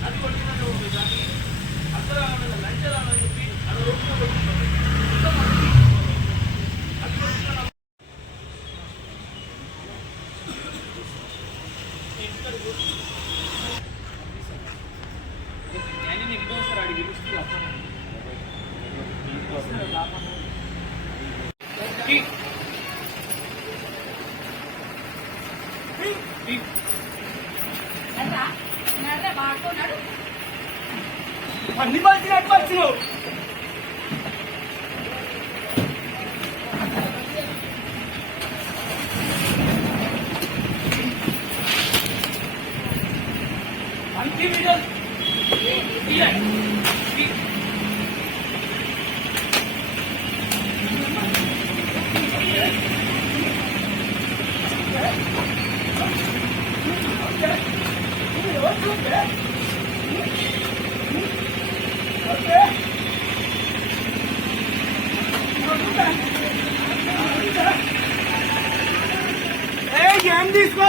అది కొడుతుందంటే ఉంటుంది కానీ అక్కడ రావాలని లంచ్ రావాలని చెప్పి అది రోడ్డు కొడుతుంది అది కొడుతున్నా నేను ఇంకోసారి అడిగి పిలుస్తుంది అక్కడ అన్ని పలిచినట్టు వచ్చినావు? మంచి నీకు ఏం తీసుకో?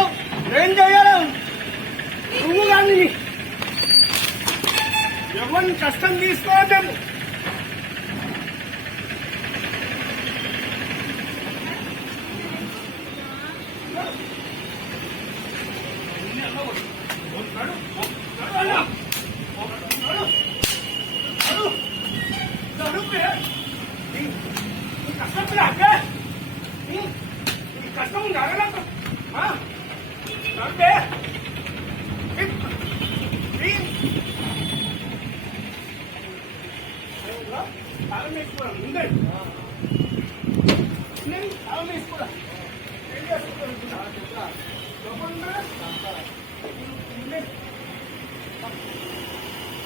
ఏం చేయాలి నువ్వు కానీ ఎవరిని కష్టం తీసుకోవద్దు కష్టం 아! 안 돼! 다음에 스포라 문들 그냥 다음에 스포라 내가 스포를 좀 나왔으니까 저번들 근데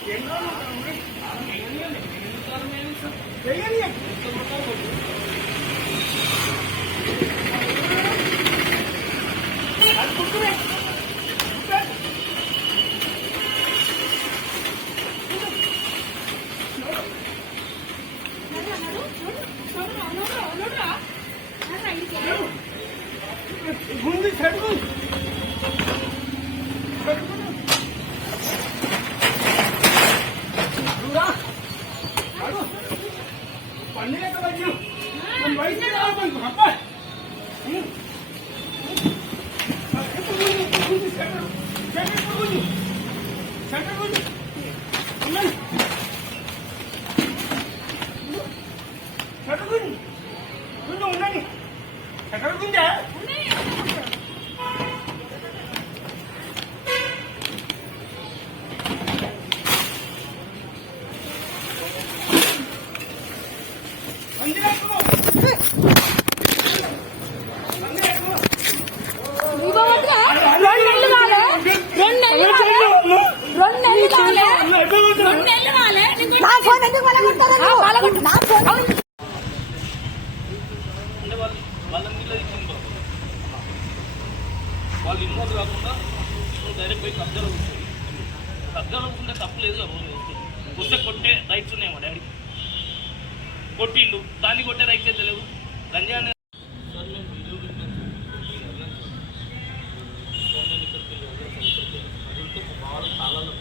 옛날로 가면 우리 다른 내년이야 내년이야 내년이야 వాళ్ళు ఇన్వాల్వ్ కాకుండా డైరెక్ట్ పోయి కబ్జాలో కూర్చోండి కబ్జాలో కూర్చుంటే తప్పలేదు వస్తే కొట్టే రైట్స్ ఉన్నాయి మా డాడీ కొట్టిండు. దాన్ని కొట్టే రైట్స్ అయితే లేవు. సార్ మేము వీడియో కాలాల్లో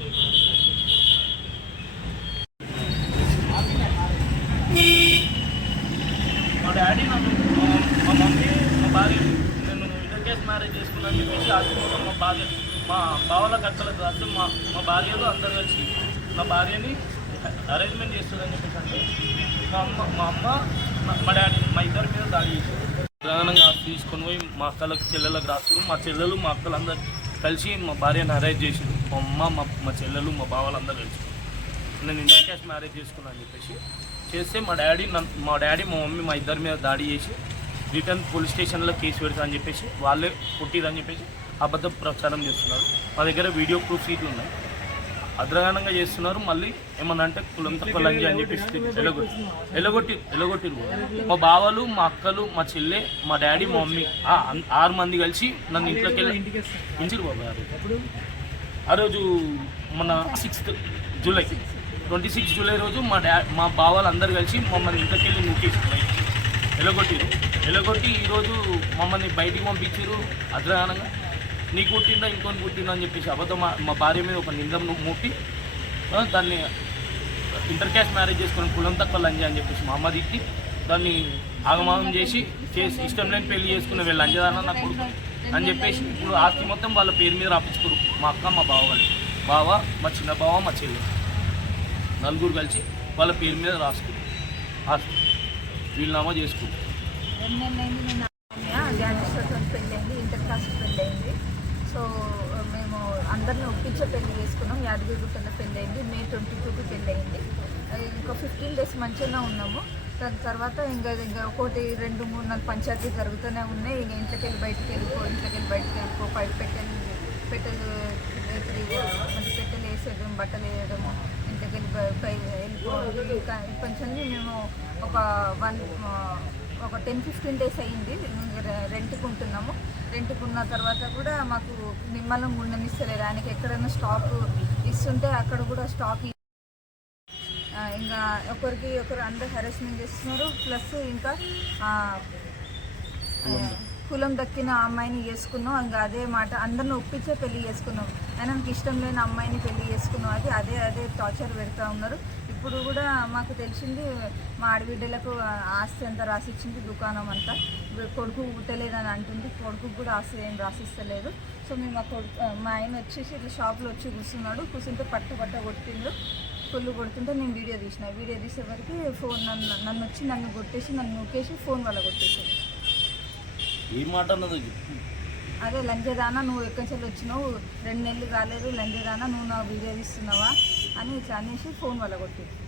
మా డాడీ నన్ను మా మమ్మీ మా భార్య నేను మ్యారేజ్ చేసుకున్నాను చెప్పేసి ఆశిస్తున్నాను మా భార్య మా బావల కట్టల రాసి మా మా భార్యలు అందరు కలిసి నా భార్యని అరేంజ్మెంట్ చేస్తుందని చెప్పేసి అంటే మా అమ్మ మా అమ్మ మా- డాడీ మా ఇద్దరి మీద దాడి చేశారు. ప్రధానంగా తీసుకొని పోయి మా అక్కలకు చెల్లెలకు రాస్తారు. మా చెల్లెలు మా అక్కలు అందరు కలిసి మా భార్యను అరేంజ్ చేసారు మా అమ్మ మా మా చెల్లెలు మా బావలు కలిసి. నేను ఇంటర్ క్యాష్ మ్యారేజ్ చేసుకున్నాను అని చెప్పేసి చేస్తే మా డాడీ నన్ను మా డాడీ మా మమ్మీ మా ఇద్దరి మీద దాడి చేసి రిటర్న్ పోలీస్ స్టేషన్లో కేసు పెడతా అని చెప్పేసి వాళ్ళే పుట్టిదని చెప్పేసి అబద్ధ ప్రచారం చేస్తున్నారు. మా దగ్గర వీడియో ప్రూఫ్ సీట్లు ఉన్నాయి. అద్రగానంగా చేస్తున్నారు మళ్ళీ ఏమన్నా అంటే కులం తక్కువ లంజి అని చెప్పేసి ఎలగొట్టి ఎలగొట్టి ఎలగొట్టిరు మా బావలు మా అక్కలు మా చెల్లె మా డాడీ మా మమ్మీ ఆరు మంది కలిసి నన్ను ఇంట్లోకి వెళ్ళి ఇంచిరు బాబాయ్ ఆ రోజు. ఆ రోజు మన sixth July twenty six July రోజు మా డా మా బావాలు అందరు కలిసి మమ్మల్ని ఇంట్లోకి వెళ్ళి నూకేసి ఎలగొట్టిరు ఎలగొట్టి ఈరోజు మమ్మల్ని బయటికి పంపించారు అద్రగానంగా నీకు పుట్టిందా ఇంకొని కుట్టిందా అని చెప్పేసి అబద్ధం మా- మా భార్య మీద ఒక నిందం మోపి దాన్ని ఇంటర్ క్యాస్ట్ మ్యారేజ్ చేసుకుని కులం తక్కువ లంజ అని చెప్పేసి మా అమ్మ తిట్టి దాన్ని ఆగమాగం చేసి చేసి ఇష్టం లేని పెళ్ళి చేసుకుని వెళ్ళి లంజదాన నా కొడుకు అని చెప్పేసి ఇప్పుడు ఆస్తి మొత్తం వాళ్ళ పేరు మీద రాపించుకోరు మా అక్క మా బావ వాళ్ళు. బావ మా చిన్న బావ మా చెల్లి. నలుగురు కలిసి వాళ్ళ పేరు మీద రాసుకున్నారు ఆస్తి. వీళ్ళనామా చేసుకున్నారు నేను ఇంటర్ కాస్ట్ పెళ్ళి అయింది సో మేము అందరిని ఒప్పించే పెళ్ళి చేసుకున్నాం. యాదగిరిగుట్టలో పెళ్ళి అయింది మే ట్వంటీ టూకి పెళ్ళి అయింది ఇంకో ఫిఫ్టీన్ డేస్ మంచిగా ఉన్నాము. దాని తర్వాత ఇంకా ఇంకా ఒకటి రెండు మూడు నాలుగు పంచాయతీ జరుగుతూనే ఉన్నాయి. ఇంకా ఇంట్లోకి వెళ్ళి బయటకు వెళ్ళిపో ఇంట్లోకి వెళ్ళి బయటకు వెళ్ళిపో బయట పెట్టెలు పెట్టెలు మంచి పెట్టెలు వేసేయడం బట్టలు వేయడము ఇంట్లోకి వెళ్ళి బయ- వెళ్ళిపో ఇంకా కొంచెం మేము ఒక వన్ ఒక టెన్ ఫిఫ్టీన్ డేస్ అయ్యింది. రెంట్కి ఉంటున్నాము రెంట్కి ఉన్న తర్వాత కూడా మాకు నిమ్మలం ఉండనిస్తలేరు ఆయనకి ఎక్కడైనా స్టాక్ ఇస్తుంటే అక్కడ కూడా స్టాక్ ఇంకా ఒకరికి ఒకరు అందరు హెరాస్మెంట్ చేస్తున్నారు. ప్లస్ ఇంకా కులం దక్కిన అమ్మాయిని చేసుకున్నాం. ఇంకా అదే మాట అందరిని ఒప్పించే పెళ్ళి చేసుకున్నాం. ఆయన నాకు ఇష్టం లేని అమ్మాయిని పెళ్ళి చేసుకున్నాం. అది అదే అదే టార్చర్ పెడతా ఉన్నారు. ఇప్పుడు కూడా మాకు తెలిసింది మా ఆడబిడ్డలకు ఆస్తి అంతా రాసిచ్చింది దుకాణం అంతా. కొడుకు పుట్టలేదని అంటుంది కొడుకు కూడా ఆస్తి ఏం రాసిస్తలేదు. సో మేము మా కొడుకు మా ఆయన వచ్చేసి ఇట్లా షాప్లో వచ్చి కూర్చున్నాడు. కూర్చుంటే పట్ట పట్ట కొట్టిండు. ఫుల్ కొడుతుంటే నేను వీడియో తీసిన. వీడియో తీసేవరకు ఫోన్ నన్ను నన్ను వచ్చి నన్ను కొట్టేసి నన్ను నూకేసి ఫోన్ వల్ల కొట్టేసి. ఏం మాట అన్నదో చెప్పు అదే లంజదానా నువ్వు ఎక్కడి నుంచి వచ్చినావు? రెండు నెలలు కాలేదు. లంజదానా నువ్వు నా వీడియో తీస్తున్నావా? అని ఇట్లా అనేసి ఫోన్ వల్ల కొట్టేసి